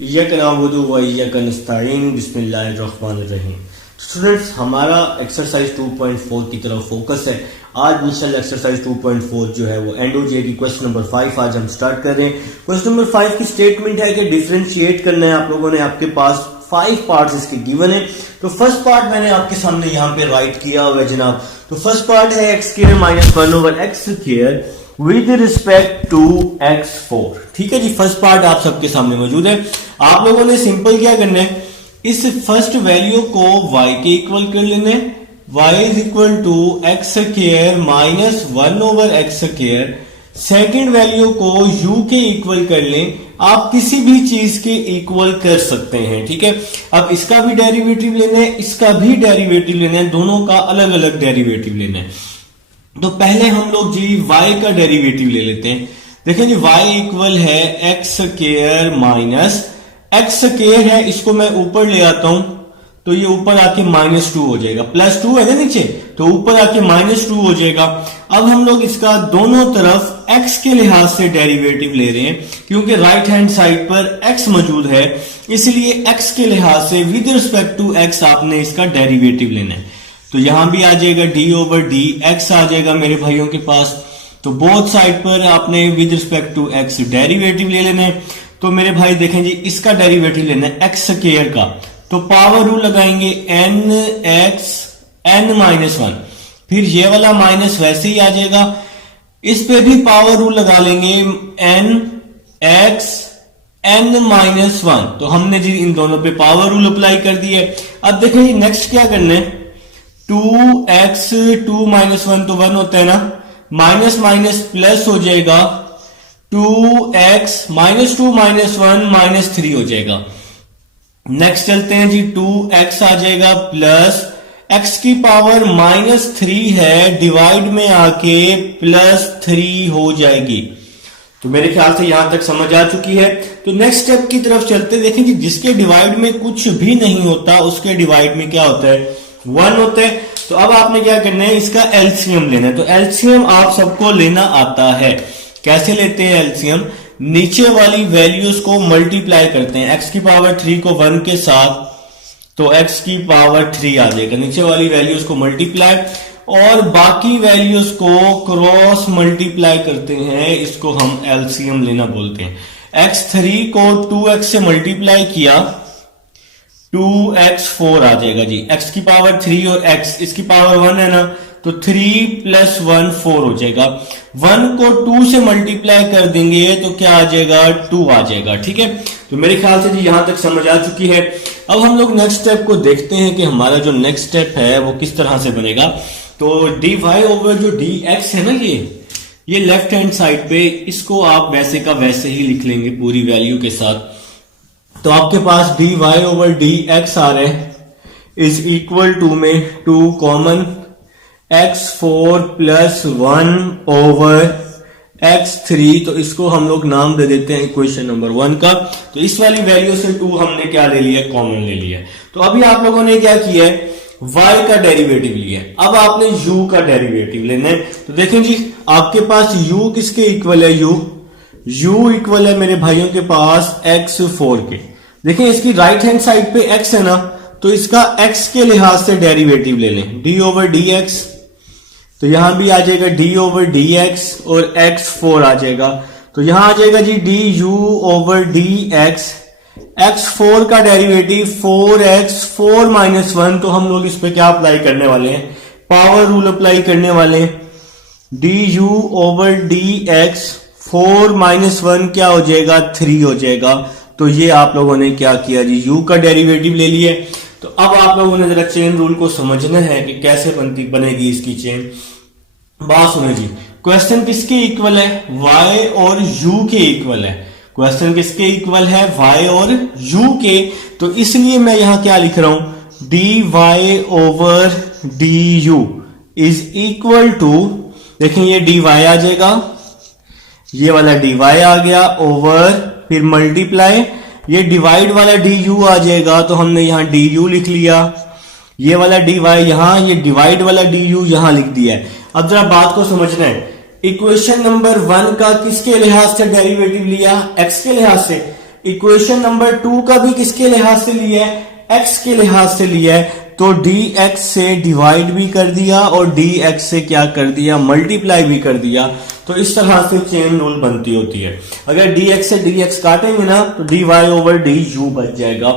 इय्याका नअबुदु व इय्याका नस्तईन बिस्मिल्लाहिर्रहमानिर्रहीम। स्टूडेंट्स, हमारा एक्सरसाइज 2.4 की तरफ फोकस है। आज इंशाल्लाह एक्सरसाइज 2.4 जो है वो एंड हो जाएगी। क्वेश्चन नंबर 5 आज हम स्टार्ट कर रहे हैं। क्वेश्चन नंबर 5 की स्टेटमेंट है कि डिफरेंशिएट करना है। आप लोगों ने, आपके पास 5 पार्ट्स इसके गिवन है। तो फर्स्ट पार्ट मैंने आपके सामने यहाँ पे राइट किया हुआ है जनाब। तो फर्स्ट पार्ट है x square minus 1 over x square with respect to x4। ठीक है जी, फर्स्ट पार्ट आप सबके सामने मौजूद है। आप लोगों ने सिंपल क्या करना है, इस फर्स्ट वैल्यू को y के इक्वल कर लेना है। y is equal to x square minus 1 over x square. Second value को u के इक्वल कर लें। आप किसी भी चीज के इक्वल कर सकते हैं। ठीक है, अब इसका भी डेरिवेटिव लेना है, इसका भी डेरिवेटिव लेना है, दोनों का अलग अलग डेरिवेटिव लेना है। तो पहले हम लोग जी y का डेरिवेटिव ले लेते हैं। देखें जी, y इक्वल है x square minus x square है, इसको मैं ऊपर ले आता हूं तो ये ऊपर आके -2 हो जाएगा। +2 है ना नीचे, तो ऊपर आके -2 हो जाएगा। अब हम लोग इसका दोनों तरफ x के लिहाज से डेरिवेटिव ले रहे हैं, क्योंकि राइट हैंड साइड पर x मौजूद है, इसलिए x के लिहाज से विद रिस्पेक्ट टू x आपने इसका डेरिवेटिव लेना है। तो यहां भी आ जाएगा d ओवर डी एक्स आ जाएगा मेरे भाइयों के पास। तो बोथ साइड पर आपने with respect to x derivative ले लेना है। तो मेरे भाई देखें जी, इसका डेरिवेटिव लेना है एक्स स्क्वायर का, तो पावर रूल लगाएंगे n(x(n-1), फिर ये वाला माइनस वैसे ही आ जाएगा, इस पे भी पावर रूल लगा लेंगे n(x)(n-1). तो हमने जी इन दोनों पे पावर रूल अप्लाई कर दिया है। अब देखें जी, नेक्स्ट क्या करना है, 2x 2 - 1 तो 1 होता है ना, माइनस माइनस प्लस हो जाएगा, 2x -2 - 1 -3 हो जाएगा। नेक्स्ट चलते हैं जी, 2x आ जाएगा प्लस x की पावर -3 है, डिवाइड में आके +3 हो जाएगी। तो मेरे ख्याल से यहां तक समझ आ चुकी है। तो नेक्स्ट स्टेप की तरफ चलते देखें कि जिसके डिवाइड में कुछ भी नहीं होता उसके डिवाइड में क्या होता है, 1 होता है। तो अब आपने क्या करना है, इसका एलसीएम लेना है। तो एलसीएम आप सबको लेना आता है। कैसे लेते हैं एलसीएम, नीचे वाली वैल्यूज को मल्टीप्लाई करते हैं। x की पावर 3 को 1 के साथ, तो x की पावर 3 आ जाएगा। नीचे वाली वैल्यूज को मल्टीप्लाई और बाकी वैल्यूज को क्रॉस मल्टीप्लाई करते हैं, इसको हम एलसीएम लेना बोलते हैं। x3 को 2x से मल्टीप्लाई किया, 2x4 आ जाएगा जी। x की पावर 3 और x इसकी पावर 1 है ना, तो 3 + 1 4 हो जाएगा। 1 को 2 से मल्टीप्लाई कर देंगे तो क्या आ जाएगा, 2 आ जाएगा। ठीक है, तो मेरे ख्याल से जी यहां तक समझ आ चुकी है। अब हम लोग नेक्स्ट स्टेप को देखते हैं कि हमारा जो नेक्स्ट स्टेप है वो किस तरह से बनेगा। तो dy ओवर जो dx है ना, ये लेफ्ट हैंड साइड पे, इसको आप वैसे का वैसे ही लिख लेंगे पूरी वैल्यू के साथ। तो आपके पास dy ओवर dx आ रहा है इज इक्वल टू में 2 कॉमन x4 + 1 ओवर x3। तो इसको हम लोग नाम दे देते हैं इक्वेशन नंबर 1 का। तो इस वाली वैल्यू से 2 हमने क्या ले लिया, कॉमन ले लिया। तो अभी आप लोगों ने क्या किया है, y का डेरिवेटिव लिया है। अब आपने u का डेरिवेटिव लेना है। तो देखें जी, आपके पास u किसके इक्वल है, u इक्वल है मेरे भाइयों के पास x4 के। देखें इसकी राइट हैंड साइड पे x है ना, तो इसका x के लिहाज से डेरिवेटिव ले लें, d ओवर dx। तो यहां भी आ जाएगा d ओवर dx और x4 आ जाएगा। तो यहां आ जाएगा जी du ओवर dx, x4 का डेरिवेटिव 4x4 - 1। तो हम लोग इस पे क्या अप्लाई करने वाले हैं, पावर रूल अप्लाई करने वाले हैं। du ओवर dx 4 - 1 क्या हो जाएगा, 3 हो जाएगा। तो ये आप लोगों ने क्या किया जी, u का डेरिवेटिव ले लिया। तो अब आप लोगों ने जरा चेन रूल को समझना है कि कैसे बनेगी इसकी चेन। बात सुनो जी, क्वेश्चन किसके इक्वल है, y और u के इक्वल है। क्वेश्चन किसके इक्वल है, y और u के। तो इसलिए मैं यहां क्या लिख रहा हूं, dy over du is equal to, देखें ये dy आ जाएगा, ये वाला dy आ गया, ओवर फिर मल्टीप्लाई, ये डिवाइड वाला du आ जाएगा। तो हमने यहां du लिख लिया, ये वाला dy यहां, ये डिवाइड वाला du यहां लिख दिया है। अब जरा बात को समझना है, इक्वेशन नंबर 1 का किसके लिहाज से डेरिवेटिव लिया, x के लिहाज से। इक्वेशन नंबर 2 का भी किसके लिहाज से लिया है, x के लिहाज से लिया है, तो dx से डिवाइड भी कर दिया और dx से क्या कर दिया, मल्टीप्लाई भी कर दिया। तो इस तरह से चेन रूल बनती होती है। अगर dx से dx काटेंगे ना तो dy ओवर du बच जाएगा।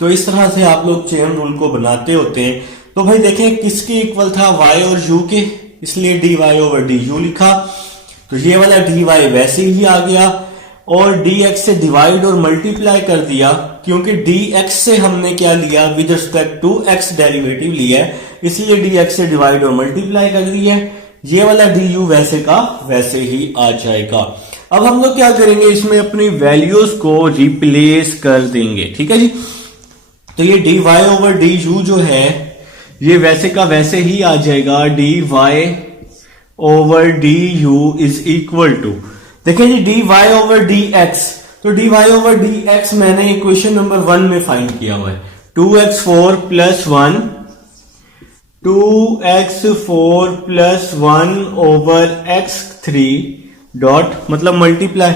तो इस तरह से आप लोग चेन रूल को बनाते होते हैं। तो भाई देखें किसके इक्वल था, y और u के, इसलिए dy ओवर du लिखा। तो ये वाला dy वैसे ही आ गया और dx से डिवाइड और मल्टीप्लाई कर दिया, क्योंकि dx से हमने क्या लिया, with respect to x derivative लिया है, इसलिए dx से डिवाइड और मल्टीप्लाई कर दिया। ये वाला du वैसे का वैसे ही आ जाएगा। अब हम लोग क्या करेंगे, इसमें अपनी वैल्यूज को रिप्लेस कर देंगे। ठीक है जी। तो ये dy ओवर du जो है ये वैसे का वैसे ही आ जाएगा। dy over du is equal to, देखिए जी dy ओवर dx, तो dy ओवर dx मैंने इक्वेशन नंबर 1 में फाइंड किया हुआ है। 2x4 plus 1, 2x4 plus 1 over x3 dot मतलब मल्टीप्लाई।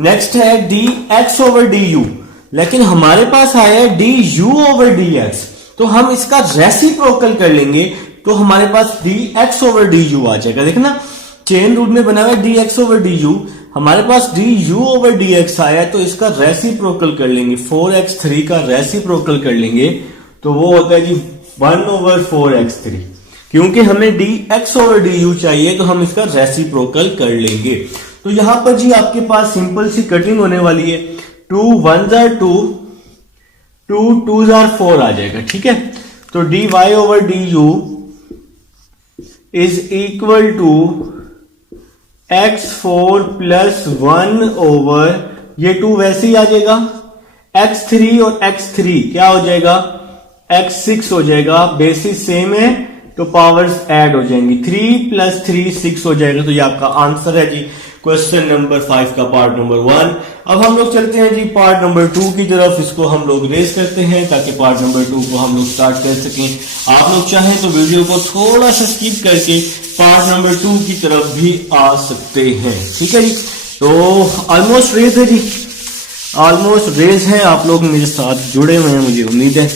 नेक्स्ट है dx ओवर du, लेकिन हमारे पास आया है du ओवर dx, तो हम इसका रेसिप्रोकल कर लेंगे तो हमारे पास dx ओवर du आ जाएगा। देखना चेन रूल में बना हुआ है dx ओवर du, हमारे पास du ओवर dx आया तो इसका रेसिप्रोकल कर लेंगे, 4x3 का रेसिप्रोकल कर लेंगे तो वो होता है जी 1 ओवर 4x3। क्योंकि हमें dx ओवर du चाहिए तो हम इसका रेसिप्रोकल कर लेंगे। तो यहां पर जी आपके पास सिंपल सी कटिंग होने वाली है। 2 1s are 2, 2 2s are 4 आ जाएगा। ठीक है। तो dy over du is equal to x4 plus 1 over, ये 2 वैसे ही आ जाएगा, x3 और x3 क्या हो जाएगा, x6 हो जाएगा। बेसिस सेम है तो पावर्स ऐड हो जाएंगी, 3 प्लस 3 6 हो जाएगा। तो ये आपका आंसर है जी क्वेश्चन नंबर 5 का पार्ट नंबर 1। अब हम लोग चलते हैं जी पार्ट नंबर 2 की तरफ, इसको हम लोग रेस करते हैं ताकि पार्ट नंबर 2 को हम लोग स्टार्ट कर सकें। आप लोग चाहें तो वीडियो को थोड़ा सा स्किप करके पार्ट नंबर 2 की तरफ भी आ सकते हैं। ठीक है जी। तो ऑलमोस्ट रेस है जी, ऑलमोस्ट रेस है। आप लोग मेरे साथ जुड़े हुए हैं, मुझे उम्मीद है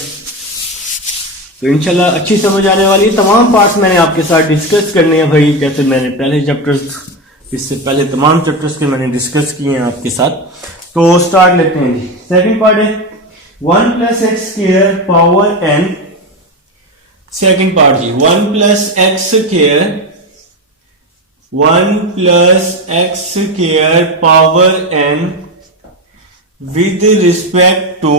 तो इंशाल्लाह अच्छी समझ आने वाली है। तमाम पार्ट्स मैंने आपके साथ डिस्कस करने हैं भाई, जैसे मैंने पहले चैप्टर्स, इससे पहले तमाम चैप्टर्स के मैंने डिस्कस किए हैं आपके साथ। तो स्टार्ट लेते हैं जी। सेकंड पार्ट है 1 plus x square power n। Second part जी 1 plus x square, 1 plus x square power n with respect to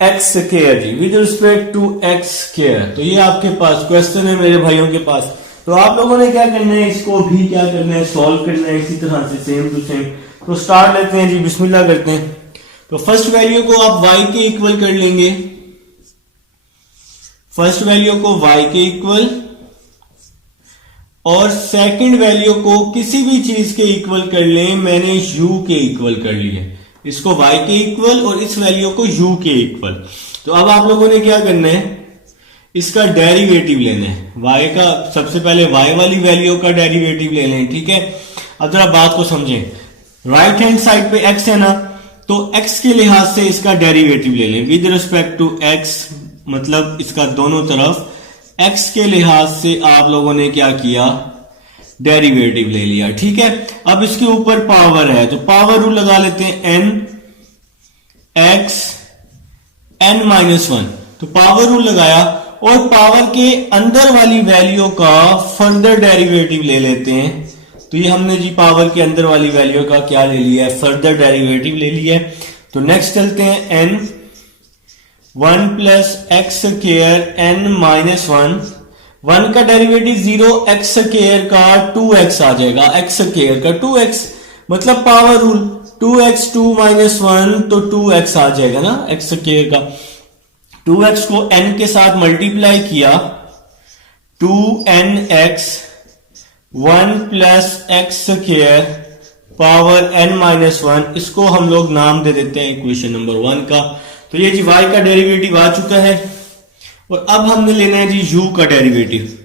x square जी, with respect to x square. तो ये आपके पास क्वेश्चन है मेरे भाइयों के पास। तो आप लोगों ने क्या करना है, इसको भी क्या करना है, सॉल्व करना है इसी तरह से सेम टू सेम। तो स्टार्ट लेते हैं जी, बिस्मिल्लाह करते हैं। तो फर्स्ट वैल्यू को आप y के इक्वल कर लेंगे, फर्स्ट वैल्यू को y के इक्वल, और सेकंड वैल्यू को किसी भी चीज के इक्वल कर लें। मैंने u के इक्वल कर लिए, इसको y के इक्वल और इस वैल्यू को u के इक्वल। तो अब आप लोगों ने क्या करना है, इसका डेरिवेटिव लेना है। y का सबसे पहले y वाली वैल्यू का डेरिवेटिव ले लें। ठीक है। अब जरा बात को समझें, राइट हैंड साइड पे x है ना, तो x के लिहाज से इसका डेरिवेटिव ले लें विद रिस्पेक्ट टू x, मतलब इसका दोनों तरफ x के लिहाज से आप लोगों ने क्या किया, डेरिवेटिव ले लिया। ठीक है। अब इसके ऊपर पावर है तो पावर रूल लगा लेते हैं, n x n माइनस 1। तो पावर रूल लगाया और पावर के अंदर वाली वैल्यू का फर्दर डेरिवेटिव ले लेते हैं। तो ये हमने जी पावर के अंदर वाली वैल्यू का क्या ले लिया है, फर्दर डेरिवेटिव ले लिया है। तो नेक्स्ट चलते हैं n 1 plus x square n minus 1, 1 का डेरिवेटिव 0, एक्स स्क्वायर का 2x आ जाएगा, एक्स स्क्वायर का 2x मतलब पावर रूल 2x 2 माइनस 1 तो 2x आ जाएगा ना, एक्स स्क्वायर का 2x को n के साथ मल्टीप्लाई किया, 2nx 1 plus x square power n minus 1, इसको हम लोग नाम दे देते हैं इक्वेशन नंबर 1 का। तो ये जी y का डेरिवेटिव आ चुका है और अब हमने लेना है जी u का डेरिवेटिव।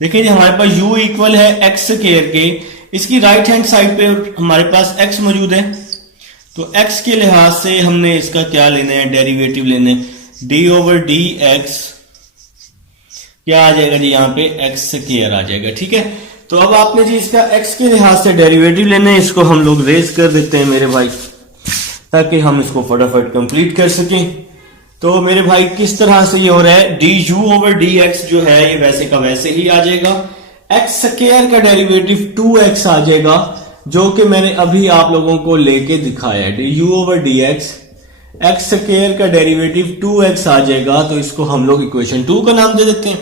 देखिए जी हमारे पास u इक्वल है एक्स स्क्वायर के, इसकी राइट हैंड साइड पे हमारे पास x मौजूद है तो x के लिहाज से हमने इसका क्या लेना है, डेरिवेटिव लेना है, d ओवर डी एक्स क्या आ जाएगा जी, यहाँ पे x स्क्वायर आ जाएगा। ठीक है, तो अब आपने जी इसका x के लिहाज से डेरिवेटिव लेना है, इसको हम लोग रेज कर देते हैं मेरे भाई, ताकि हम इसको फटाफट कंप्लीट कर सकें। तो मेरे भाई किस तरह से ये हो रहा है, D U over D x जो है ये वैसे का वैसे ही आ जाएगा, एक्स स्क्वायर का डेरिवेटिव 2x आ जाएगा, जो कि मैंने अभी आप लोगों को लेके दिखाया है। D U over D x, x square का डेरिवेटिव 2x आ जाएगा, तो इसको हम लोग इक्वेशन 2 का नाम दे देते हैं।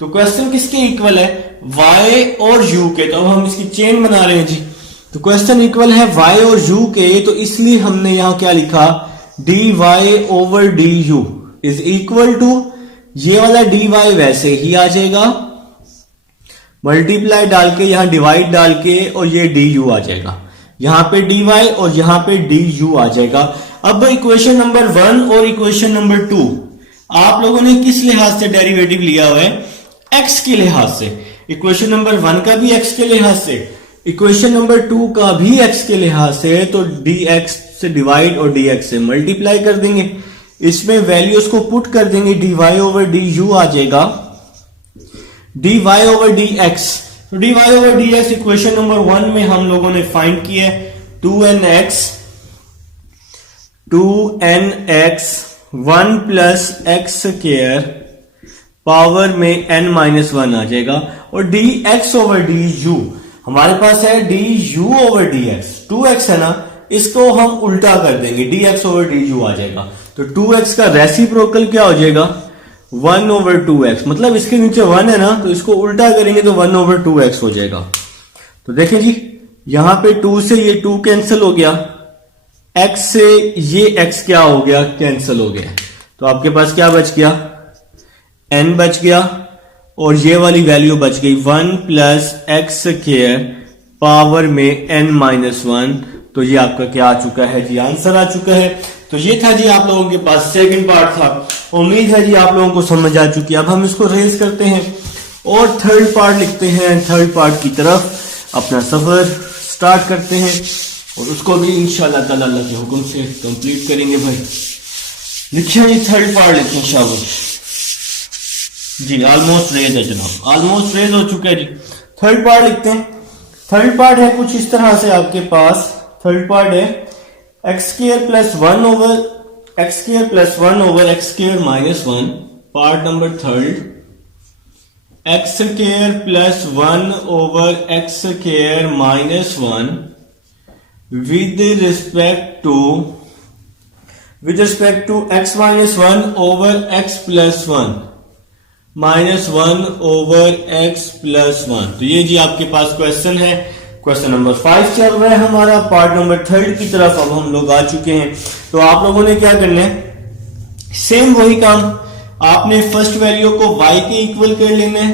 तो क्वेश्चन किसके इक्वल है, y और u के, तो अब हम इसकी चेन बना रहे हैं जी। तो क्वेश्चन इक्वल है y और u के, तो इसलिए हमने यहां क्या लिखा, dy over du is equal to, ये वाला dy वैसे ही आ जाएगा, मल्टीप्लाई डाल के यहां डिवाइड डाल के, और ये du आ जाएगा, यहां पे dy और यहां पे du आ जाएगा। अब इक्वेशन नंबर 1 और इक्वेशन नंबर 2 आप लोगों ने किस लिहाज से डेरिवेटिव लिया हुआ है, x के लिहाज से। इक्वेशन नंबर 1 का भी x के लिहाज से, इक्वेशन नंबर 2 का भी x के लिहाज से, तो dx से डिवाइड और dx से मल्टीप्लाई कर देंगे, इसमें वैल्यूज को पुट कर देंगे, dy ओवर du आ जाएगा, dy ओवर dx। तो dy over dx equation number 1 में हम लोगों ने फाइंड किया है 2nx 1 plus x square power में n माइनस 1 आ जाएगा, और dx ओवर du हमारे पास है du ओवर dx, 2x है ना, इसको हम उल्टा कर देंगे, dx ओवर du आ जाएगा। तो 2x का रेसिप्रोकल क्या हो जाएगा, 1 ओवर 2x, मतलब इसके नीचे 1 है ना, तो इसको उल्टा करेंगे तो 1 ओवर 2x हो जाएगा। तो देखें जी, यहां पे 2 से ये 2 कैंसिल हो गया, x से ये x क्या हो गया, कैंसिल हो गया, तो आपके पास क्या बच गया, n बच गया, और ये वाली वैल्यू बच गई 1 प्लस एक्स स्क्वायर पावर में n माइनस 1। तो ये आपका क्या आ चुका है जी, आंसर आ चुका है। तो ये था जी आप लोगों के पास सेकंड पार्ट था, उम्मीद है जी आप लोगों को समझ आ चुकी है। अब हम इसको रेज करते हैं और थर्ड पार्ट लिखते हैं, थर्ड पार्ट की तरफ अपना सफर स्टार्ट करते हैं, और उसको भी इंशाल्लाह ताला अल्लाह के हुक्म से कंप्लीट करेंगे। भाई लिखिए जी, थर्ड पार्ट लिखें शाबाश जी, ऑलमोस्ट रेज है जनाब, ऑलमोस्ट रेज हो चुका है जी। थर्ड पार्ट लिखते हैं। थर्ड पार्ट है कुछ इस तरह से आपके पास, थर्ड पार्ट है x square plus 1 over x square plus 1 over x square minus 1, part number third, x square plus 1 over x square minus 1 with respect to x minus 1 over x plus 1 minus 1 over x plus 1। तो ये जी आपके पास question है, question number 5 चल रहा है हमारा, पार्ट नंबर थर्ड की तरफ अब हम लोग आ चुके हैं। तो आप लोगों ने क्या करना है, सेम वही काम, आपने फर्स्ट वैल्यू को y के इक्वल कर लेना है,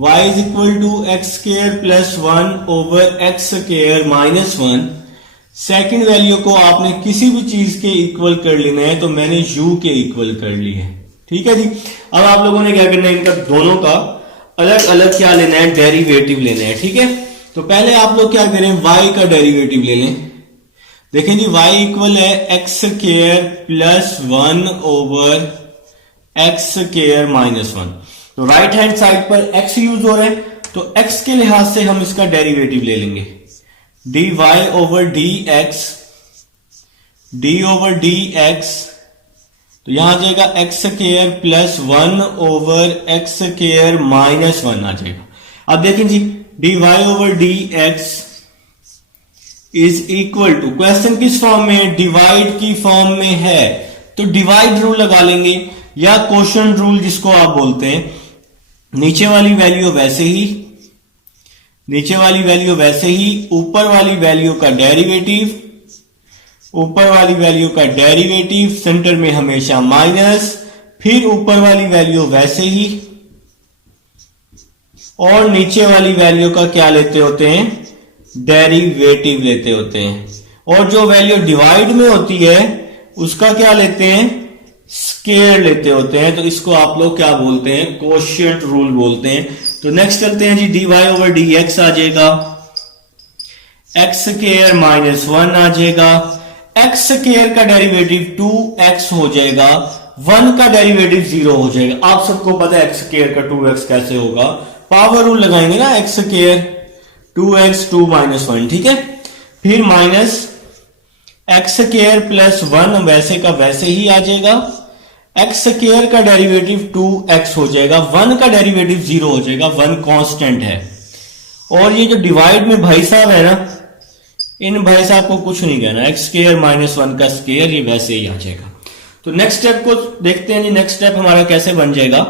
y is equal to x square plus 1 over x square minus 1। Second value को आपने किसी भी चीज के इक्वल कर लेना है, तो मैंने u के इक्वल कर ली है। ठीक है जी, अब आप लोगों ने क्या करना है, इनका दोनों का अलग अलग क्या लेना है, डेरिवेटिव लेना है। ठीक है, तो पहले आप लोग क्या करें, y का डेरिवेटिव ले लें। देखें जी, y इक्वल है x square plus 1 over x square minus 1। तो राइट हैंड साइड पर x यूज हो रहा है, तो x के लिहाज से हम इसका डेरिवेटिव ले लेंगे, dy over dx, d over dx, तो यहां आ जाएगा x square plus 1 over x square minus 1 आ जाएगा। अब देखें जी, dy over dx is equal to, question किस फॉर्म में, डिवाइड की फॉर्म में है, तो डिवाइड रूल लगा लेंगे, या क्वोशंट रूल जिसको आप बोलते हैं। नीचे वाली वैल्यू वैसे ही, नीचे वाली वैल्यू वैसे ही, ऊपर वाली वैल्यू का डेरिवेटिव, ऊपर वाली वैल्यू का डेरिवेटिव, सेंटर में हमेशा माइनस, फिर ऊपर वाली वैल्यू वैसे ही, और नीचे वाली वैल्यू का क्या लेते होते हैं, डेरिवेटिव लेते होते हैं। और जो वैल्यू डिवाइड में होती है उसका क्या लेते हैं, स्क्वायर लेते होते हैं। तो इसको आप लोग क्या बोलते हैं, क्वोशिएंट रूल बोलते हैं। तो नेक्स्ट चलते हैं जी, dy ओवर dx आ जाएगा, एक्स स्क्वायर माइनस 1 आ जाएगा, एक्स स्क्वायर का डेरिवेटिव 2x हो जाएगा, 1 का डेरिवेटिव 0 हो जाएगा। आप सबको पता है एक्स स्क्वायर का 2x कैसे होगा, पावर रूल लगाएंगे ना, एक्स स्क्वायर 2x 2 माइनस 1, ठीक है। फिर माइनस एक्स स्क्वायर प्लस 1 वैसे का वैसे ही आ जाएगा, एक्स स्क्वायर का डेरिवेटिव 2x हो जाएगा, 1 का डेरिवेटिव 0 हो जाएगा, 1 कांस्टेंट है। और ये जो डिवाइड में भाई साहब है ना, इन भाई साहब को कुछ नहीं कहना, एक्स स्क्वायर माइनस 1 का स्क्वायर ये वैसे ही आ जाएगा। तो नेक्स्ट स्टेप को देखते हैं जी। नेक्स्ट स्टेप हमारा कैसे बन जाएगा,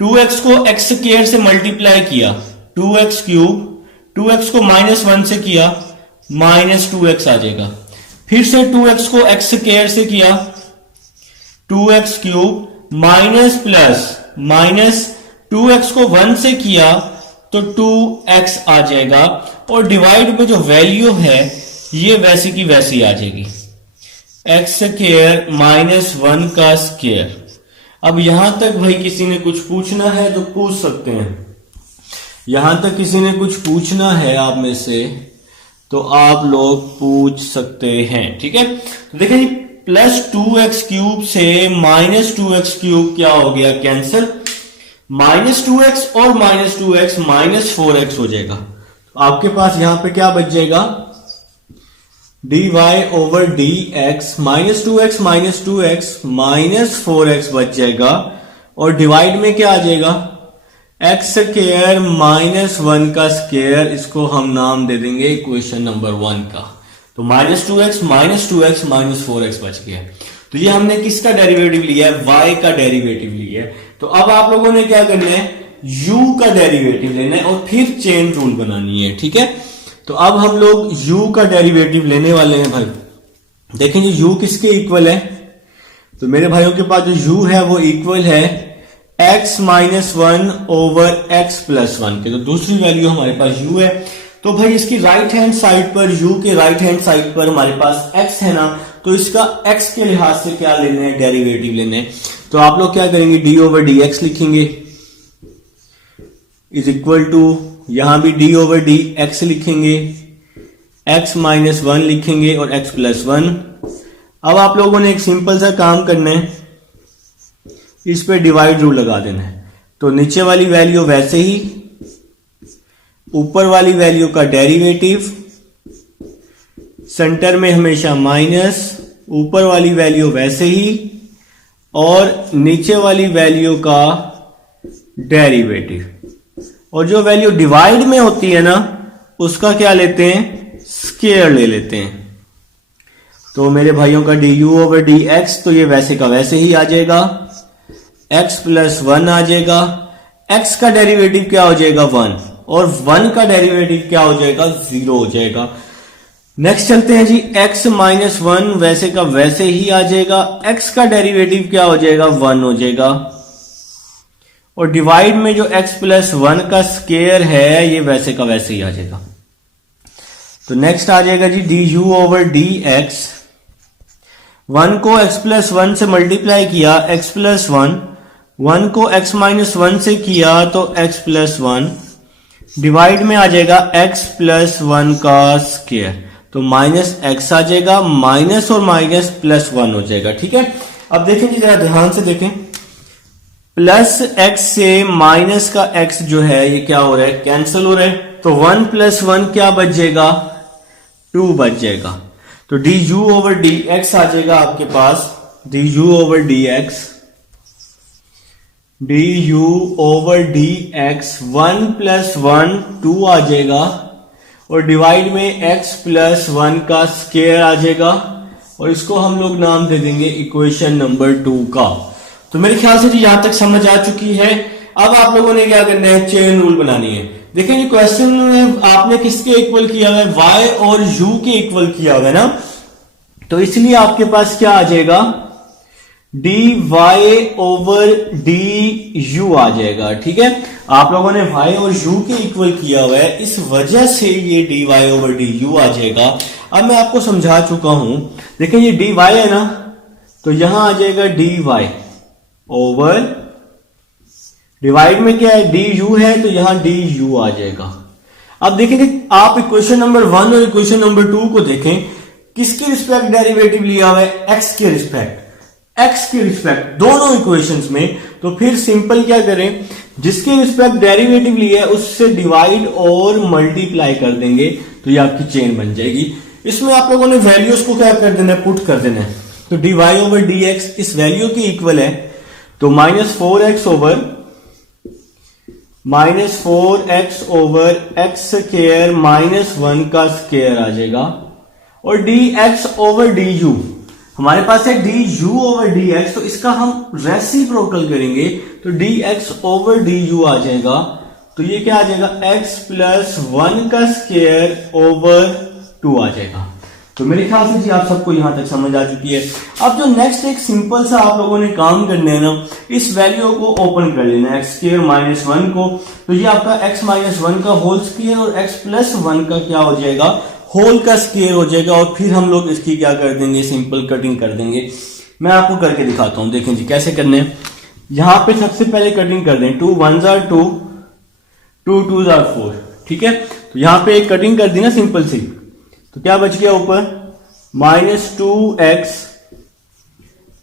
2x को एक्स स्क्वायर से मल्टीप्लाई किया 2x क्यूब, 2x को माइनस 1 से किया माइनस 2x आ जाएगा। फिर से 2x को एक्स स्क्वायर से किया 2x cube minus plus minus 2x को 1 से किया तो 2x आ जाएगा। और डिवाइड में जो वैल्यू है ये वैसी की वैसी आ जाएगी, एक्स स्क्वायर माइनस 1 का स्क्वायर। अब यहां तक भाई किसी ने कुछ पूछना है तो पूछ सकते हैं, यहां तक किसी ने कुछ पूछना है आप में से तो आप लोग पूछ सकते हैं, ठीक है। तो देखिए जी, प्लस 2x क्यूब से माइनस 2x क्यूब क्या हो गया, कैंसिल, माइनस 2x और माइनस 2x माइनस 4x हो जाएगा। तो आपके पास यहां पे क्या बच जाएगा, dy over dx minus 2x minus 4x बच जाएगा। और डिवाइड में क्या आ जाएगा, एक्स स्क्वायर माइनस 1 का स्क्वायर, इसको हम नाम दे देंगे इक्वेशन नंबर 1 का। तो माइनस 2x माइनस 4x बच गया। तो ये हमने किसका डेरिवेटिव लिया है, y का डेरिवेटिव लिया है। तो अब आप लोगों ने क्या करना है, u का डेरिवेटिव लेना है और फिर चेन रूल बनानी है, ठीक है। तो अब हम लोग u का डेरिवेटिव लेने वाले हैं भाई। देखेंगे u किसके इक्वल है, तो मेरे भाइयों के पास जो u है वो इक्वल है x minus 1 over x plus 1 के। तो दूसरी वैल्यू हमारे पास u है। तो भाई इसकी राइट हैंड साइड पर, u के राइट हैंड साइड पर हमारे पास x है ना, तो इसका x के लिहाज से क्या लेना है, डेरिवेटिव लेना है। तो आप लोग क्या करेंगे, d ओवर डी एक्स लिखेंगे इज इक्वल टू, यहां भी d ओवर डी एक्स लिखेंगे, x माइनस 1 लिखेंगे और x प्लस 1। अब आप लोगों ने एक सिंपल सा काम करना है, इस पे डिवाइड रूल लगा देना है। तो नीचे वाली वैल्यू वैसे ही, ऊपर वाली वैल्यू का डेरिवेटिव, सेंटर में हमेशा माइनस, ऊपर वाली वैल्यू वैसे ही और नीचे वाली वैल्यू का डेरिवेटिव। और जो वैल्यू डिवाइड में होती है ना, उसका क्या लेते हैं, स्क्वायर ले लेते हैं। तो मेरे भाइयों का D U over D X, तो ये वैसे का वैसे ही आ जाएगा, x प्लस 1 आ जाएगा, x का डेरिवेटिव क्या हो जाएगा 1 और 1 का डेरिवेटिव क्या हो जाएगा 0 हो जाएगा। नेक्स्ट चलते हैं जी, x माइनस 1 वैसे का वैसे ही आ जाएगा, x का डेरिवेटिव क्या हो जाएगा 1 हो जाएगा। और डिवाइड में जो x प्लस 1 का स्क्वायर है ये वैसे का वैसे ही आ जाएगा। तो नेक्स्ट आ जाएगा G D U over D X, 1 को x प्लस 1 से मल्टीप्लाई किया x प्लस 1, 1 को x माइनस 1 से किया तो x प्लस 1, डिवाइड में आ जाएगा x प्लस 1 का स्क्वायर। तो माइनस x आ जाएगा, माइनस और माइनस प्लस 1 हो जाएगा, ठीक है। अब देखें जी, जरा ध्यान से देखें, प्लस x से माइनस का x जो है ये क्या हो रहा है, कैंसिल हो रहा है। तो 1 प्लस 1 क्या बच जाएगा, 2 बच जाएगा। तो D U over D X आ जाएगा आपके पास, D U over D X, D U over D X 1 plus 1 2 आ जाएगा और डिवाइड में x प्लस 1 का स्क्वायर आ जाएगा और इसको हम लोग नाम दे देंगे इक्वेशन नंबर 2 का। तो मेरे ख्याल से जी यहां तक समझ आ चुकी है। अब आप लोगों ने क्या करना है, चेन रूल बनानी है। देखिए ये क्वेश्चन में आपने किसके इक्वल किया हुआ है, y और u के इक्वल किया हुआ है ना, तो इसलिए आपके पास क्या आ जाएगा, dy ओवर du आ जाएगा, ठीक है। आप लोगों ने y और u के इक्वल किया हुआ है, इस वजह से ये dy ओवर du आ जाएगा। अब मैं आपको समझा चुका हूं, देखिए ये dy है ना, तो यहां आ जाएगा dy ओवर, डिवाइड में क्या है du है, तो यहां du आ जाएगा। अब देखिए आप इक्वेशन नंबर 1 और इक्वेशन नंबर 2 को देखें, किसके रिस्पेक्ट डेरिवेटिव लिया हुआ है? एक्स के रिस्पेक्ट, एक्स के रिस्पेक्ट दोनों इक्वेशंस में। तो फिर सिंपल क्या करें, जिसके रिस्पेक्ट डेरिवेटिव लिया है उससे डिवाइड और मल्टीप्लाई कर देंगे तो ये आपकी चेन बन जाएगी। इसमें आप लोगों ने वैल्यूज को क्या कर देना है, पुट कर देना है। तो dy ओवर dx इस वैल्यू के इक्वल है, तो -4x ओवर x स्क्वायर -1 का स्क्वायर आ जाएगा, और dx ओवर du हमारे पास है du ओवर dx, तो इसका हम रेसिप्रोकल करेंगे तो dx ओवर du आ जाएगा। तो ये क्या आ जाएगा, x प्लस 1 का स्क्वायर ओवर 2 आ जाएगा। तो मेरे ख्याल से जी आप सबको यहां तक समझ आ चुकी है। अब जो नेक्स्ट एक सिंपल सा आप लोगों ने काम करना है ना, इस वैल्यू को ओपन कर लेना है, x स्क्वायर -1 को, तो ये आपका x -1 का होल स्क्वायर और x प्लस 1 का क्या हो जाएगा, होल का स्क्वायर हो जाएगा। और फिर हम लोग इसकी क्या कर देंगे, सिंपल कटिंग कर देंगे। मैं आपको करके दिखाता हूं, देखें जी कैसे करने हैं। यहां पे सबसे पहले कटिंग कर दें, 2 1s are 2, 2 2s are 4, ठीक है। तो यहां पे एक कटिंग कर दी ना सिंपल सी, तो क्या बच गया ऊपर, -2x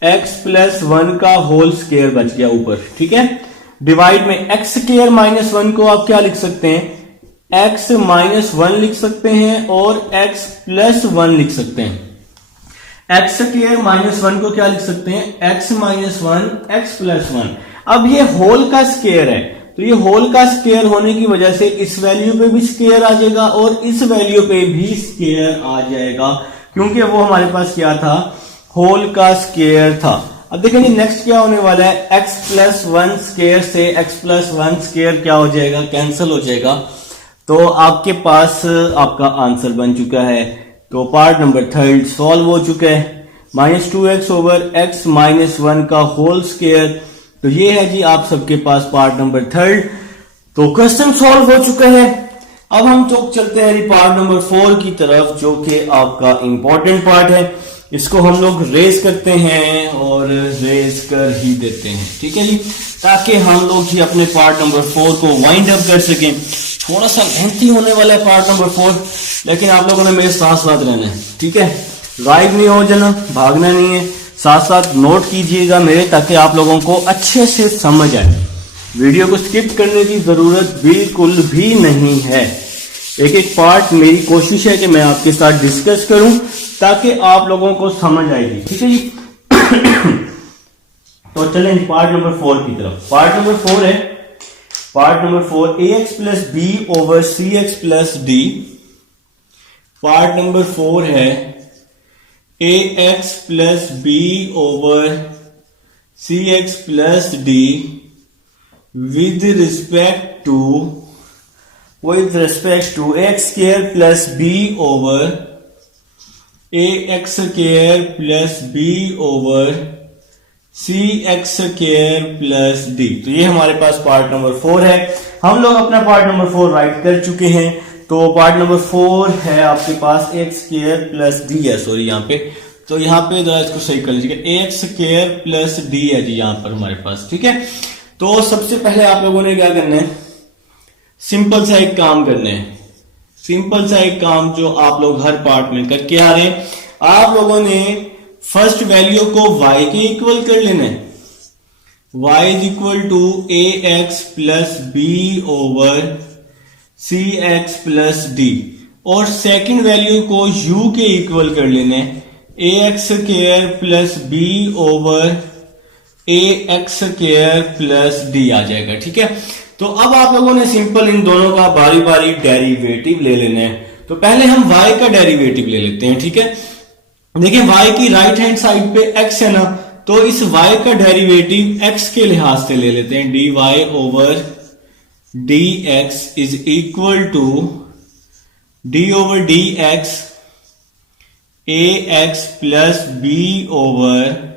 x प्लस 1 का होल स्क्वायर बच गया ऊपर, ठीक है। डिवाइड में x स्क्वायर -1 को आप क्या लिख सकते हैं, x -1 लिख सकते हैं और x प्लस 1 लिख सकते हैं। x स्क्वायर -1 को क्या लिख सकते हैं, x -1 x प्लस 1। अब ये होल का स्क्वायर है, तो ये होल का स्क्वायर होने की वजह से इस वैल्यू पे भी स्क्वायर आ जाएगा और इस वैल्यू पे भी स्क्वायर आ जाएगा, क्योंकि वो हमारे पास क्या था, होल का स्क्वायर था। अब देखें जी नेक्स्ट क्या होने वाला है, x प्लस 1 स्क्वायर से x प्लस 1 स्क्वायर क्या हो जाएगा, कैंसिल हो जाएगा। तो आपके पास आपका आंसर बन चुका है। तो पार्ट नंबर 3 सॉल्व हो चुका है, -2x ओवर x -1 का होल स्क्वायर। तो ये है जी आप सबके पास पार्ट नंबर 3। तो क्वेश्चन सॉल्व हो चुका है। अब हम चलते हैं पार्ट नंबर 4 की तरफ, जो कि आपका इंपॉर्टेंट पार्ट है। इसको हम लोग रेज करते हैं और रेज कर ही देते हैं, ठीक है जी, ताकि हम लोग ही अपने पार्ट नंबर 4 को वाइंड अप कर सकें। थोड़ा सा मेहनती होने वाला है पार्ट नंबर 4, लेकिन आप लोगों ने मेरे साथ साथ रहना है, ठीक है। गायब नहीं हो जाना, भागना नहीं है, साथ साथ नोट कीजिएगा मेरे, ताकि आप लोगों को अच्छे से समझ आए। वीडियो को स्किप करने की जरूरत बिल्कुल भी नहीं है। एक एक पार्ट मेरी कोशिश है कि मैं आपके साथ डिस्कस करूं ताकि आप लोगों को समझ आएगी, ठीक है जी। तो चलें पार्ट नंबर 4 की तरफ। पार्ट नंबर 4 है, part number 4 ax plus B over cx plus d. Part number 4 है ax plus B over cx plus d with respect to ax square plus b over ax square plus b over cx square plus d। तो ये हमारे पास part number 4 है। हम लोग अपना part number 4 right कर चुके हैं। तो पार्ट नंबर 4 है आपके पास एक्स स्क्वायर प्लस डी है, सॉरी यहाँ पे, तो यहाँ पे जरा इसको सही कर लीजिएगा, एक्स स्क्वायर प्लस डी है जी यहाँ पर हमारे पास, ठीक है। तो सबसे पहले आप लोगों ने क्या करना है, सिंपल सा एक काम करना है, सिंपल सा एक काम जो आप लोग हर पार्ट में करके आ रहे हैं। आप लोगों ने फर्स्ट वैल्यू को y के इक्वल कर लेना है, y is equal to A X plus B over C x plus D, और सेकेंड वैल्यू को u के इक्वल कर लेना है, A X square plus B over A X square plus D आ जाएगा, ठीक है। तो अब आप लोगों ने सिंपल इन दोनों का बारी बारी डेरिवेटिव ले लेना है। तो पहले हम y का डेरिवेटिव ले लेते हैं, ठीक है। देखिए y की राइट हैंड साइड पे x है ना, तो इस y का डेरिवेटिव x के लिहाज से ले लेते हैं, dy over dx is equal to d over dx ax plus b over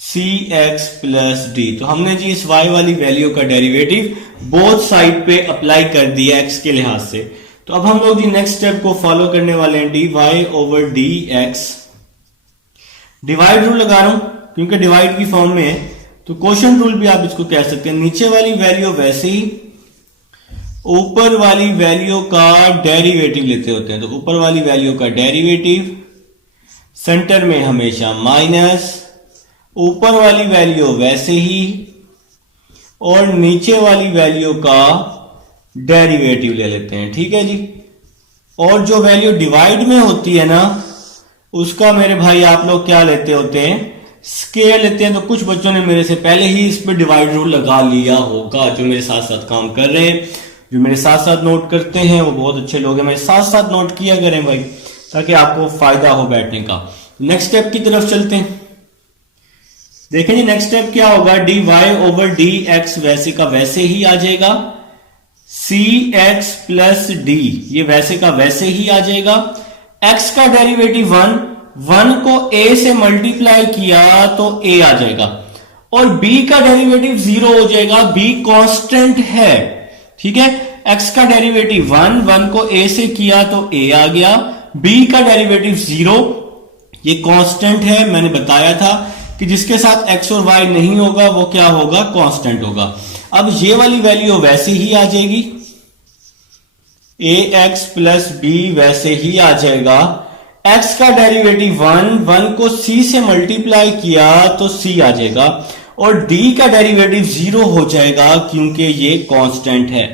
C x plus D. तो हमने जी इस y वाली वैल्यू का डेरिवेटिव बोथ साइड पे अप्लाई कर दिया x के लिहाज से। तो अब हम लोग जी नेक्स्ट स्टेप को फॉलो करने वाले हैं, dy over dx। Divide rule लगा रहा हूं क्योंकि डिवाइड की फॉर्म में है, तो क्वोशिएंट रूल भी आप इसको कह सकते हैं। नीचे वाली वैल्यू वैसे ही ऊपर वाली वैल्यू का डेरिवेटिव लेते होते हैं, तो ऊपर वाली वैल्यू का डेरिवेटिव सेंटर में हमेशा माइनस, ऊपर वाली वैल्यू वैसे ही, और नीचे वाली वैल्यू का डेरिवेटिव ले लेते हैं। ठीक है जी। और जो वैल्यू डिवाइड में होती है ना, उसका मेरे भाई आप लोग क्या लेते होते हैं, स्केयर लेते हैं। तो कुछ बच्चों ने मेरे से पहले ही इस पर डिवाइड रूल लगा लिया होगा, जो मेरे साथ साथ काम कर रहे हैं, जो मेरे साथ साथ नोट करते हैं, वो बहुत अच्छे लोग हैं। मेरे साथ साथ नोट किया करें भाई, ताकि आपको फायदा हो बैठने का। नेक्स्ट स्टेप की तरफ चलते हैं। देखें जी, नेक्स्ट स्टेप क्या होगा, d Y over D x वैसे का वैसे ही आ जाएगा, सी एक्स प्लस डी ये वैसे का वैसे ही आ जाएगा। एक्स का डेरिवेटिव 1 को a से मल्टीप्लाई किया तो a आ जाएगा, और b का डेरिवेटिव 0 हो जाएगा, b कांस्टेंट है। ठीक है, x का डेरिवेटिव 1 को a से किया तो a आ गया, b का डेरिवेटिव 0 ये कांस्टेंट है। मैंने बताया था कि जिसके साथ x और y नहीं होगा वो क्या होगा, कांस्टेंट होगा। अब ये वाली वैल्यू वैसे ही आ जाएगी, ax प्लस b वैसे ही आ जाएगा। x का डेरिवेटिव 1 को c से मल्टीप्लाई किया तो c आ जाएगा, और d का डेरिवेटिव 0 हो जाएगा क्योंकि ये कांस्टेंट है।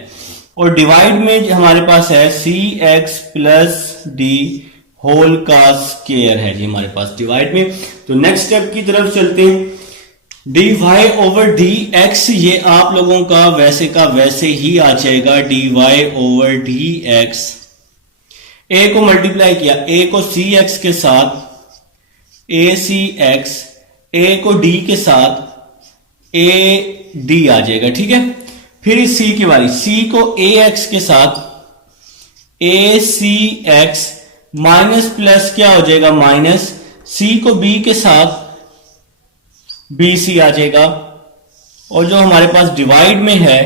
और डिवाइड में हमारे पास है सी एक्स प्लस डी होल का स्क्वायर है जी हमारे पास डिवाइड में। तो नेक्स्ट स्टेप की तरफ चलते हैं। dy ओवर डी एक्स ये आप लोगों का वैसे ही आ जाएगा, dy over D x. a को मल्टीप्लाई किया, a को सी एक्स के साथ a सी एक्स, a को d के साथ a d आ जाएगा। ठीक है, फिर इस c की बारी, c को a x के साथ a c x minus plus क्या हो जाएगा, माइनस c को b के साथ बी सी आ जाएगा। और जो हमारे पास डिवाइड में है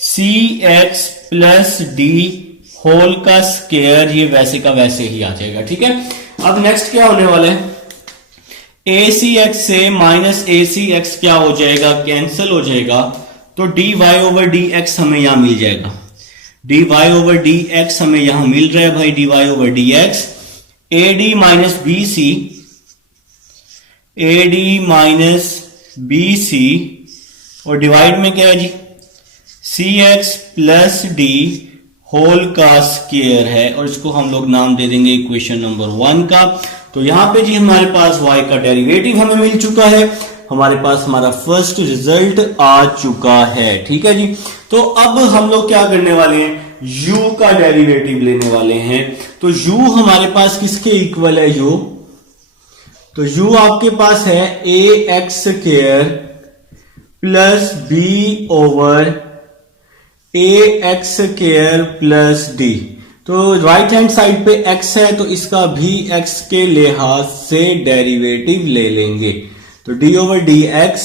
सी एक्स प्लस डी होल का स्क्वायर ये वैसे का वैसे ही आ जाएगा। ठीक है, अब नेक्स्ट क्या होने वाला है, ए सी एक्स से माइनस ए सी एक्स क्या हो जाएगा, कैंसिल हो जाएगा। तो D Y over D x हमें यहां मिल जाएगा, D Y over D x हमें यहां मिल रहा है भाई, d Y over D x. A d minus b c, a d minus b c, और डिवाइड में क्या है जी, c x plus d whole का स्क्वायर है, और इसको हम लोग नाम दे देंगे इक्वेशन नंबर 1 का। तो यहां पे जी हमारे पास y का डेरिवेटिव हमें मिल चुका है, हमारे पास हमारा फर्स्ट रिजल्ट आ चुका है। ठीक है जी, तो अब हम लोग क्या करने वाले हैं, u का डेरिवेटिव लेने वाले हैं। तो u हमारे पास किसके इक्वल है, u तो u आपके पास है A X square plus B over A X square plus D. तो राइट हैंड साइड पे x है तो इसका भी x के लिहाज से डेरिवेटिव ले लेंगे। तो d over D x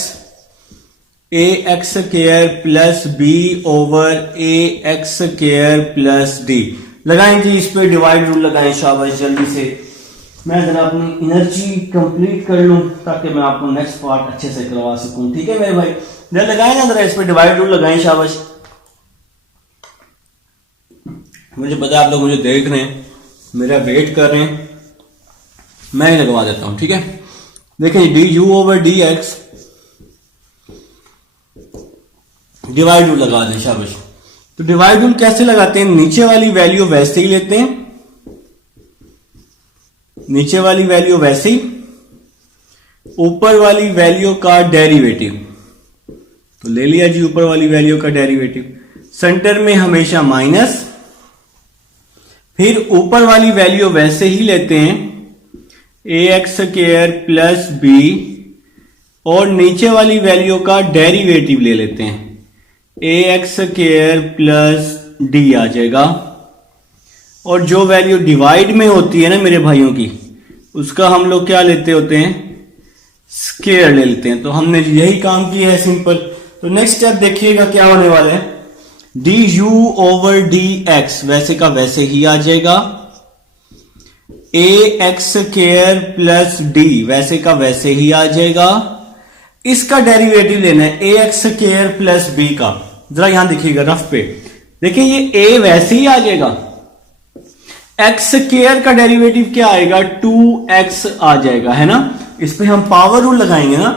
A X square plus B over A X square plus D. लगाएं जी इस पे डिवाइड रूल लगाएं, शाबाश जल्दी से। मैं जरा अपनी एनर्जी कंप्लीट कर लूं ताकि मैं आपको नेक्स्ट पार्ट अच्छे से करवा सकूं। ठीक है मेरे भाई, जरा लगाएं ना, जरा इस पे डिवाइड रूल लगाएं, शाबाश। मुझे पता है आप लोग मुझे देख रहे हैं, मेरा वेट कर रहे हैं, मैं ही लगवा देता हूं। ठीक है, देखिए D U over D x divide rule लगा दें, शाबाश। तो डिवाइड रूल कैसे लगाते हैं, नीचे वाली वैल्यू वैसे ही लेते हैं, नीचे वाली वैल्यू वैसे ही, ऊपर वाली वैल्यू का डेरिवेटिव। तो ले लिया जी ऊपर वाली वैल्यू का डेरिवेटिव, सेंटर में हमेशा माइनस, फिर ऊपर वाली वैल्यू वैसे ही लेते हैं ए एक्स स्क्वायर प्लस बी, और नीचे वाली वैल्यू का डेरिवेटिव ले लेते हैं, ए एक्स स्क्वायर प्लस डी आ जाएगा। और जो वैल्यू डिवाइड में होती है ना मेरे भाइयों की, उसका हम लोग क्या लेते होते हैं, स्क्वायर ले लेते हैं। तो हमने यही काम किया है, सिंपल। तो नेक्स्ट स्टेप देखिएगा क्या होने वाला है, D U over D x वैसे का वैसे ही आ जाएगा, ए एक्स स्क्वायर प्लस डी वैसे का वैसे ही आ जाएगा। इसका डेरिवेटिव लेना है A X square plus B का। जरा यहां देखिएगा रफ पे, देखिए ये ए वैसे ही आ जाएगा, एक्स स्क्वायर का डेरिवेटिव क्या आएगा, 2x आ जाएगा, है ना। इस पे हम पावर रूल लगाएंगे ना,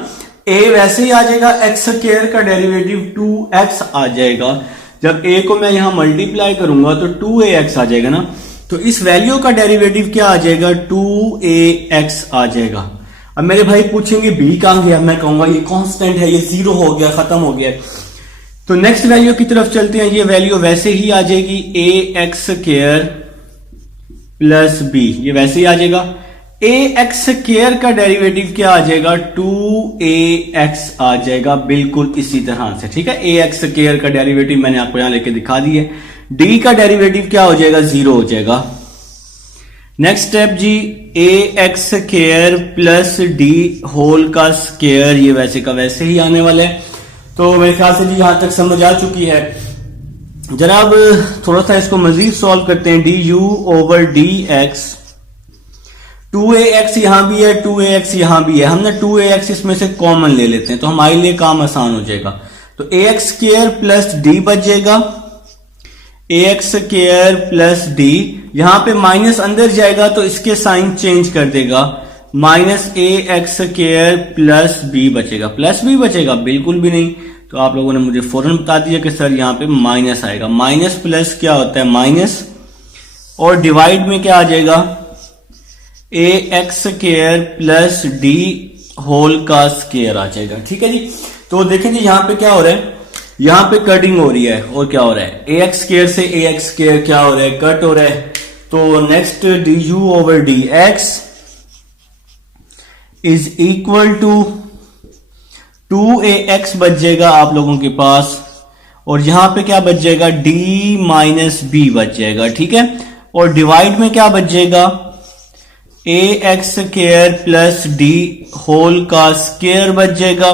a वैसे ही आ जाएगा, एक्स स्क्वायर का डेरिवेटिव 2x आ जाएगा। जब a को मैं यहां मल्टीप्लाई करूंगा तो 2ax आ जाएगा ना। तो इस वैल्यू का डेरिवेटिव क्या आ जाएगा, 2ax आ जाएगा। अब मेरे भाई पूछेंगे b कहां गया, मैं कहूंगा ये कांस्टेंट है, ये 0 हो गया, खत्म हो गया। तो नेक्स्ट वैल्यू की तरफ चलते हैं। ये वैल्यू वैसे ही आ जाएगी, ax स्क्वायर प्लस b, ये वैसे ही आ जाएगा। ax स्क्वायर का डेरिवेटिव क्या आ जाएगा, 2ax आ जाएगा, बिल्कुल इसी तरह से, ठीक है। ax स्क्वायर का डेरिवेटिव मैंने आपको यहां लेके दिखा दिया। d का डेरिवेटिव क्या हो जाएगा, 0 हो जाएगा। नेक्स्ट स्टेप जी, ax square plus d whole का स्क्वायर, ये वैसे का वैसे ही आने वाला है। तो मेरे ख्याल से जी यहां तक समझ आ चुकी है। जनाब थोड़ा सा इसको मजीद सॉल्व करते हैं। du ओवर dx, 2ax यहां भी है, 2ax यहां भी है, हमने 2ax इसमें से कॉमन ले लेते हैं तो हमारे लिए काम आसान हो जाएगा। तो ax स्क्वायर प्लस d बचेगा, ax स्क्वायर प्लस d, यहां पे माइनस अंदर जाएगा तो इसके साइन चेंज कर देगा, minus ax square plus b बचेगा। प्लस b बचेगा, बिल्कुल भी नहीं। तो आप लोगों ने मुझे फौरन बता दिया कि सर यहां पे माइनस आएगा। माइनस प्लस क्या होता है, माइनस, और डिवाइड में क्या आ जाएगा, ax square plus d whole का स्क्वायर आ जाएगा, ठीक है जी। तो देखें जी यहां पे क्या हो रहा है, यहां पे कटिंग हो रही है, और क्या हो रहा है, ax स्क्वायर से ax स्क्वायर क्या हो रहा है, कट हो रहा है। तो next du over dx is equal to 2ax बच जाएगा आप लोगों के पास, और यहां पे क्या बच जाएगा, d माइनस b बच जाएगा, ठीक है। और डिवाइड में क्या बच जाएगा, ax square plus d whole का स्क्वायर बच जाएगा।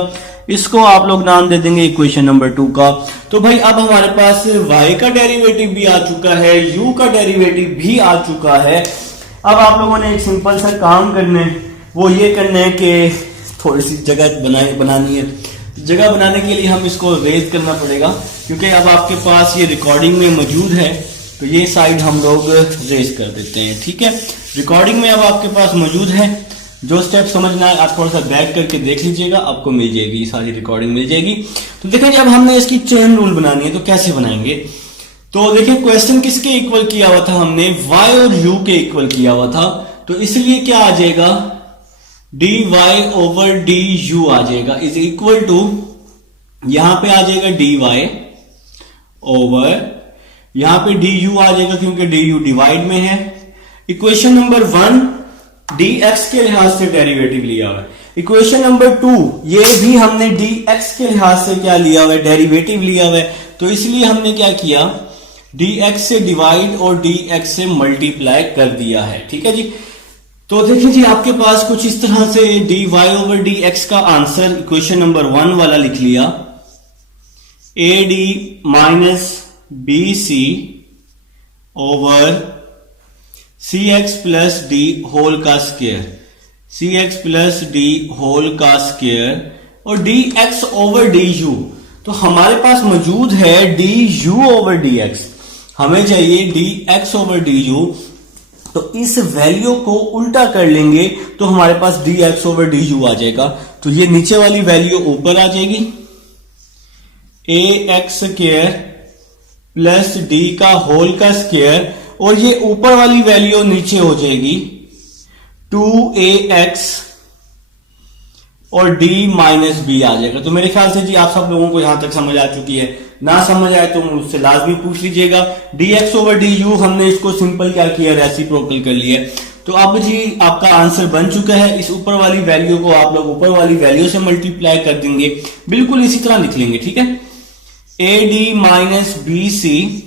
इसको आप लोग नाम दे देंगे इक्वेशन नंबर 2 का। तो भाई अब हमारे पास y का डेरिवेटिव भी आ चुका है, u का डेरिवेटिव भी आ चुका है। अब आप लोगों ने एक सिंपल सा काम करना है, वो ये करना है कि थोड़ी सी जगह बनानी है। जगह बनाने के लिए हम इसको रेज करना पड़ेगा, क्योंकि अब आपके पास ये रिकॉर्डिंग में मौजूद है। तो ये साइड हम लोग रेज कर देते हैं, ठीक है। रिकॉर्डिंग में अब आपके पास मौजूद है। जो स्टेप समझना है आप थोड़ा सा बैक करके देख लीजिएगा, आपको मिल जाएगी, सारी रिकॉर्डिंग मिल जाएगी। तो देखिए जब हमने इसकी चेन रूल बनानी है तो कैसे बनाएंगे। तो देखिए क्वेश्चन किसके इक्वल किया हुआ था, हमने y और u के इक्वल किया हुआ था। तो इसलिए क्या आ जाएगा, dy ओवर du आ जाएगा, इज इक्वल टू, यहां पे आ जाएगा dy ओवर, यहां पे du आ जाएगा क्योंकि du डिवाइड में है। इक्वेशन नंबर 1 dx के लिहाज से डेरिवेटिव लिया हुआ है। इक्वेशन नंबर 2 ये भी हमने dx के लिहाज से क्या लिया हुआ है, डेरिवेटिव लिया हुआ है। तो इसलिए हमने क्या किया, dx से डिवाइड और dx से मल्टीप्लाई कर दिया है, ठीक है जी। तो देखिए जी आपके पास कुछ इस तरह से dy ओवर dx का आंसर इक्वेशन नंबर 1 वाला लिख लिया, ad minus bc over cx plus d whole का square, cx plus d whole का स्क्वायर, और dx ओवर du। तो हमारे पास मौजूद है du ओवर dx, हमें चाहिए dx ओवर du। तो इस वैल्यू को उल्टा कर लेंगे तो हमारे पास dx ओवर du आ जाएगा। तो ये नीचे वाली वैल्यू ऊपर आ जाएगी, ax स्क्वायर प्लस d का होल का स्क्वायर, और ये ऊपर वाली वैल्यू नीचे हो जाएगी 2ax और d माइनस b आ जाएगा। तो मेरे ख्याल से जी आप सब लोगों को यहां तक समझ आ चुकी है। ना समझ आए तो मुझसे लाजमी पूछ लीजिएगा। dx ओवर du हमने इसको सिंपल क्या किया, रेसिप्रोकल कर लिया। तो अब जी आपका आंसर बन चुका है। इस ऊपर वाली वैल्यू को आप लोग ऊपर वाली वैल्यू से मल्टीप्लाई कर देंगे, बिल्कुल इसी तरह लिख लेंगे, ठीक है। ad माइनस बी सी,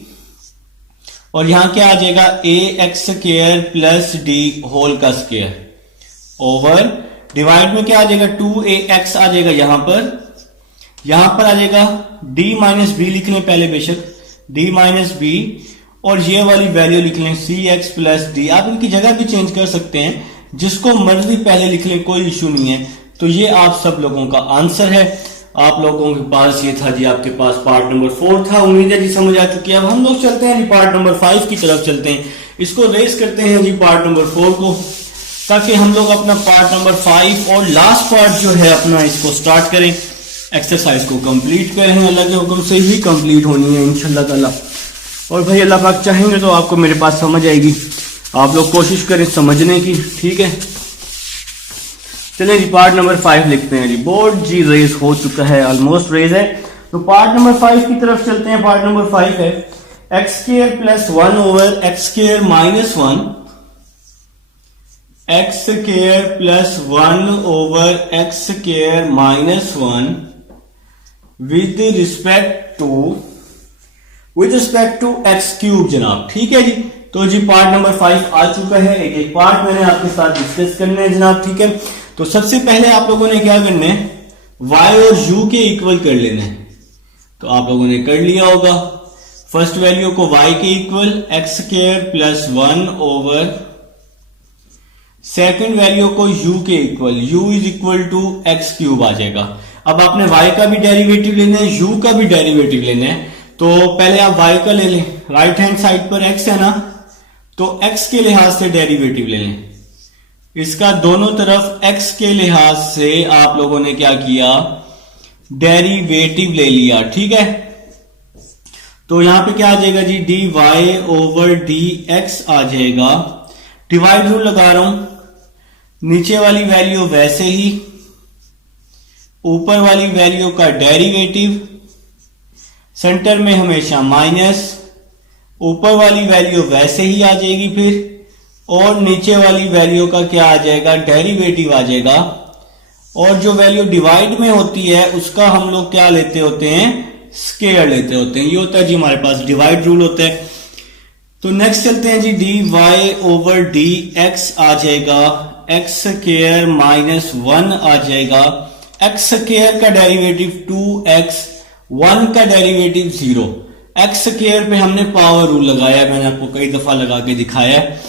और यहां क्या आ जाएगा, ax square plus d whole का स्क्वायर ओवर, डिवाइड में क्या आ जाएगा, 2ax आ जाएगा, यहां पर आ जाएगा d माइनस बी लिख लें पहले, बेशक d माइनस बी, और ये वाली वैल्यू लिख लें cx प्लस डी। आप इनकी जगह भी चेंज कर सकते हैं, जिसको मर्जी पहले लिख लें, कोई इशू नहीं है। तो ये आप सब लोगों का आंसर है। आप लोगों के पास ये था जी, आपके पास पार्ट नंबर 4 था। उम्मीद है जी समझ आ चुकी है। अब हम लोग चलते हैं जी पार्ट नंबर 5 की तरफ चलते हैं। इसको रेस करते हैं जी पार्ट नंबर 4 को, ताकि हम लोग अपना पार्ट नंबर 5 और लास्ट पार्ट जो है अपना इसको स्टार्ट करें, एक्सरसाइज को कंप्लीट करें। अल्लाह के हुक्म से ही कंप्लीट होनी है इंशाल्लाह ताला। और भाई अल्लाह पाक चाहेंगे तो आपको मेरे पास समझ आएगी। आप लोग कोशिश करें समझने की, ठीक है। चलिए जी पार्ट नंबर 5 लिखते हैं जी। बोर्ड जी रेस हो चुका है, ऑलमोस्ट रेस है। तो पार्ट नंबर 5 की तरफ चलते हैं। पार्ट नंबर 5 है x square plus 1 over x square minus 1, x square plus 1 over x square minus 1 with respect to x cube जनाब, ठीक है जी। तो जी पार्ट नंबर 5 आ चुका है। एक एक पार्ट मैंने आपके साथ डिस्कस करना है जनाब, ठीक है। तो सबसे पहले आप लोगों ने क्या करना है, y और u के इक्वल कर लेना है। तो आप लोगों ने कर लिया होगा। फर्स्ट वैल्यू को y के equal X square plus 1 over, second value को u के equal, u is equal to x cube आ जाएगा। अब आपने y का भी डेरिवेटिव लेना है, u का भी डेरिवेटिव लेना है। तो पहले आप y का ले लें, राइट हैंड साइड पर x है ना, तो x के लिहाज से डेरिवेटिव ले लें। इसका दोनों तरफ x के लिहाज से आप लोगों ने क्या किया, डेरिवेटिव ले लिया, ठीक है। तो यहां पे क्या आ जाएगा जी, dy ओवर dx आ जाएगा। डिवाइड रूल लगा रहा हूं, नीचे वाली वैल्यू वैसे ही, ऊपर वाली वैल्यू का डेरिवेटिव, सेंटर में हमेशा माइनस, ऊपर वाली वैल्यू वैसे ही आ जाएगी फिर, और नीचे वाली वैल्यू का क्या आ जाएगा, डेरिवेटिव आ जाएगा। और जो वैल्यू डिवाइड में होती है उसका हम लोग क्या लेते होते हैं, स्क्वायर लेते होते हैं। ये होता है जी हमारे पास डिवाइड रूल होता है। तो नेक्स्ट चलते हैं जी, dy ओवर dx आ जाएगा, एक्स स्क्वायर माइनस 1 आ जाएगा। एक्स स्क्वायर का डेरिवेटिव 2x, 1 का डेरिवेटिव 0। एक्स स्क्वायर पे हमने पावर रूल लगाया, मैंने आपको कई दफा लगा के दिखाया है।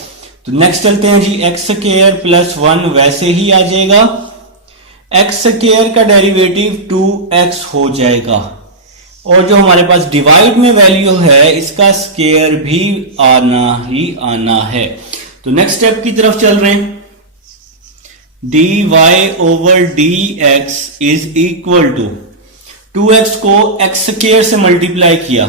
तो नेक्स्ट चलते हैं जी, एक्स स्क्वायर प्लस 1 वैसे ही आ जाएगा, एक्स स्क्वायर का डेरिवेटिव 2x हो जाएगा। और जो हमारे पास डिवाइड में वैल्यू है इसका स्क्वायर भी आना ही आना है। तो नेक्स्ट स्टेप की तरफ चल रहे हैं। dy over dx is equal to 2x को x स्क्वायर से मल्टीप्लाई किया,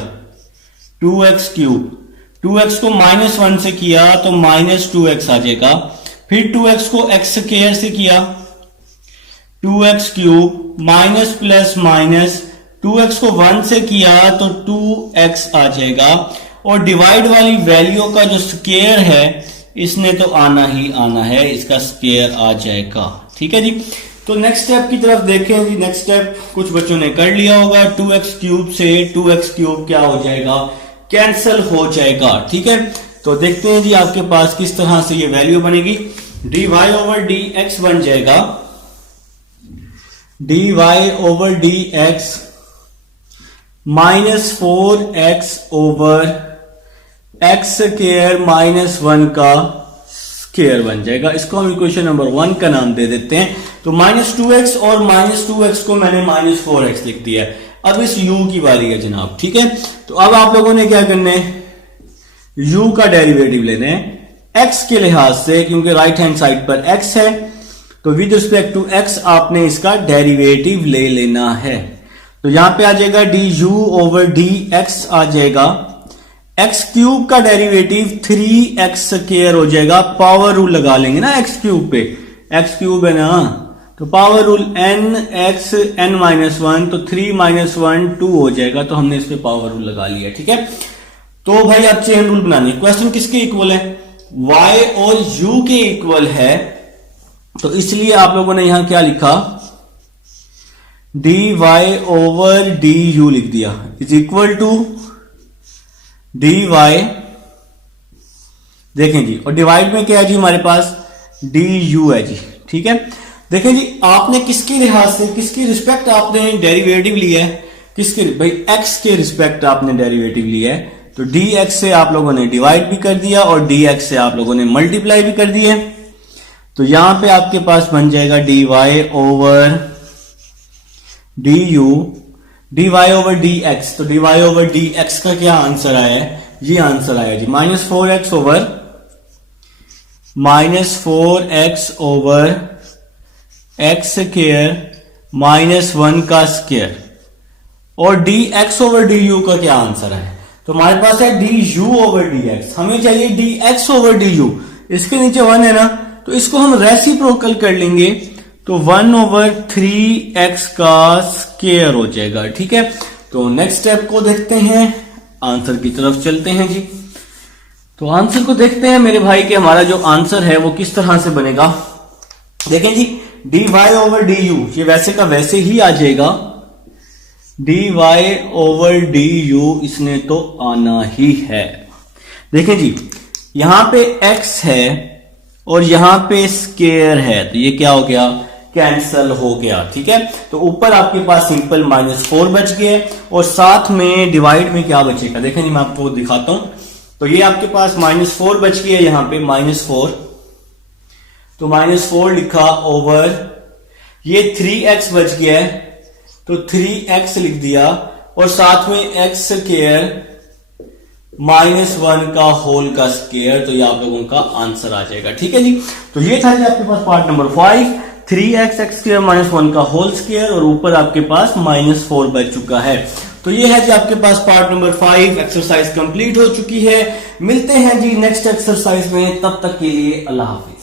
2x क्यूब, 2x को माइनस 1 से किया तो माइनस 2x आ जाएगा। फिर 2x को x स्क्वायर से किया, 2x cube, minus plus minus, 2x को 1 से किया तो 2x आ जाएगा। और डिवाइड वाली वैल्यू का जो स्क्वायर है इसने तो आना ही आना है, इसका स्क्वायर आ जाएगा, ठीक है जी। तो नेक्स्ट स्टेप की तरफ देखें जी। नेक्स्ट स्टेप कुछ बच्चों ने कर लिया होगा, 2x क्यूब से 2x क्यूब क्या हो जाएगा, कैंसल हो जाएगा, ठीक है। तो देखते हैं जी आपके पास किस तरह से ये वैल्यू बनेगी। dy ओवर dx बन जाएगा, dy over dx minus 4x over x square minus 1 का स्क्वायर बन जाएगा। इसको हम इक्वेशन नंबर 1 का नाम दे देते हैं। तो माइनस 2x और माइनस 2x को मैंने माइनस 4x लिख दिया है। अब इस u की बारी है जनाब, ठीक है। तो अब आप लोगों ने क्या करना है, u का डेरिवेटिव लेना है x के लिहाज से, क्योंकि राइट हैंड साइड पर x है। तो विद रिस्पेक्ट टू x आपने इसका डेरिवेटिव ले लेना है। तो यहां पे आ जाएगा du ओवर dx आ जाएगा, एक्स क्यूब का डेरिवेटिव 3x स्क्वायर हो जाएगा। पावर रूल लगा लेंगे ना एक्स क्यूब पे, एक्स क्यूब है ना, तो power rule nx n minus 1, तो 3 माइनस 1 2 हो जाएगा। तो हमने इस पे पावर रूल लगा लिया, ठीक है। तो भाई अब चेन रूल बनानी है। क्वेश्चन किसके इक्वल है, y और u के इक्वल है। तो इसलिए आप लोगों ने यहां क्या लिखा, dy ओवर du लिख दिया, इज इक्वल टू dy, देखें जी, और डिवाइड में क्या है जी हमारे पास, du है जी, ठीक है। देखें जी आपने किसके लिहाज से, किसकी रिस्पेक्ट आपने डेरिवेटिव लिया है, किसके, भाई x के रिस्पेक्ट आपने डेरिवेटिव लिया है। तो dx से आप लोगों ने डिवाइड भी कर दिया और dx से आप लोगों ने मल्टीप्लाई भी कर दिया। तो यहां पे आपके पास बन जाएगा dy over D U D Y over D X, तो D Y over D X का क्या आंसर आया है, ये आंसर आया जी -4x ओवर एक्स स्क्वायर -1 का स्क्वायर, और D x over D you का क्या आंसर है, तो हमारे पास है D U over D x, हमें चाहिए D x over D you, इसके नीचे 1 है ना, तो इसको हम रेसिप्रोकल कर लेंगे, तो 1/3x का स्क्वायर हो जाएगा। ठीक है, तो नेक्स्ट स्टेप को देखते हैं, आंसर की तरफ चलते हैं जी। तो आंसर को देखते हैं मेरे भाई कि हमारा जो आंसर है वो किस तरह से बनेगा। देखें जी, D Y over D U ये वैसे का वैसे ही आ जाएगा, D Y over D U इसने तो आना ही है। देखें जी, यहां पे x है और यहां पे स्क्वायर है, तो ये क्या हो गया, कैंसल हो गया। ठीक है, तो ऊपर आपके पास सिंपल -4 बच गया और साथ में डिवाइड में क्या बचेगा, देखें जी मैं आपको दिखाता हूं, तो ये आपके पास -4 बच गया, यहां पे -4, तो -4 लिखा ओवर ये 3x बच गया है, तो 3x लिख दिया और साथ में x स्क्वायर -1 का होल का स्क्वायर, तो ये आप लोगों का आंसर आ जाएगा। ठीक है जी, तो ये था जी आपके पास part number 5, 3x x square -1 का होल स्क्वायर, और ऊपर आपके पास -4 बच चुका है। तो ये है जी आपके पास पार्ट नंबर 5, एक्सरसाइज कंप्लीट हो चुकी है। मिलते हैं जी नेक्स्ट एक्सरसाइज में, तब तक के लिए अल्लाह हाफिज।